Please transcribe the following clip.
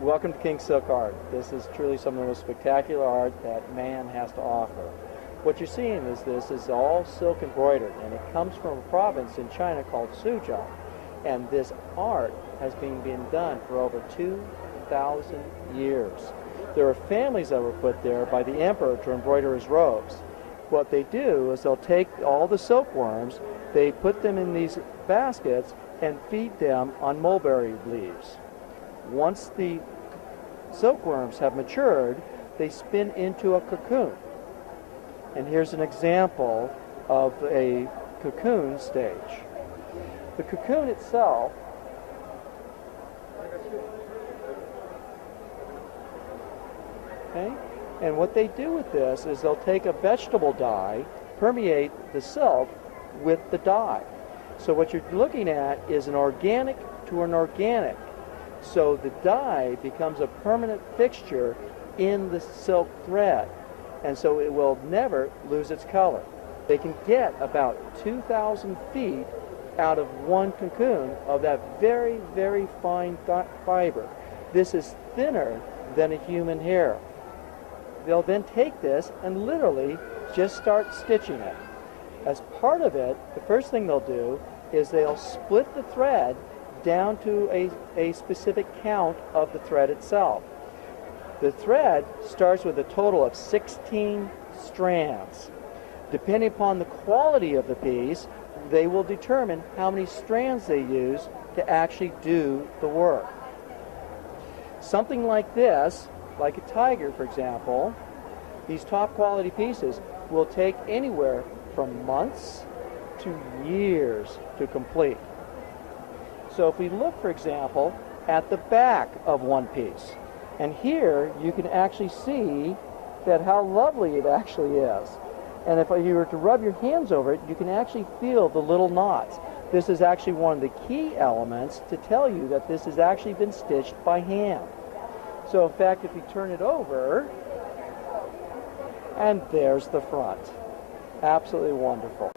Welcome to King Silk Art. This is truly some of the most spectacular art that man has to offer. What you're seeing is this is all silk embroidered, and it comes from a province in China called Suzhou. And this art has been being done for over 2,000 years. There are families that were put there by the emperor to embroider his robes. What they do is they'll take all the silkworms, they put them in these baskets and feed them on mulberry leaves. Once the silkworms have matured, they spin into a cocoon. And here's an example of a cocoon stage. The cocoon itself and what they do with this is they'll take a vegetable dye, permeate the silk with the dye. So what you're looking at is an organic to an organic. So the dye becomes a permanent fixture in the silk thread, and so it will never lose its color. They can get about 2,000 feet out of one cocoon of that very, very fine fiber. This is thinner than a human hair. They'll then take this and literally just start stitching it. As part of it, the first thing they'll do is they'll split the thread down to a specific count of the thread itself. The thread starts with a total of 16 strands. Depending upon the quality of the piece, they will determine how many strands they use to actually do the work. Something like this, like a tiger for example, these top quality pieces will take anywhere from months to years to complete. So if we look, for example, at the back of one piece, and here you can actually see that how lovely it actually is. And if you were to rub your hands over it, you can actually feel the little knots. This is actually one of the key elements to tell you that this has actually been stitched by hand. So in fact, if you turn it over, and there's the front. Absolutely wonderful.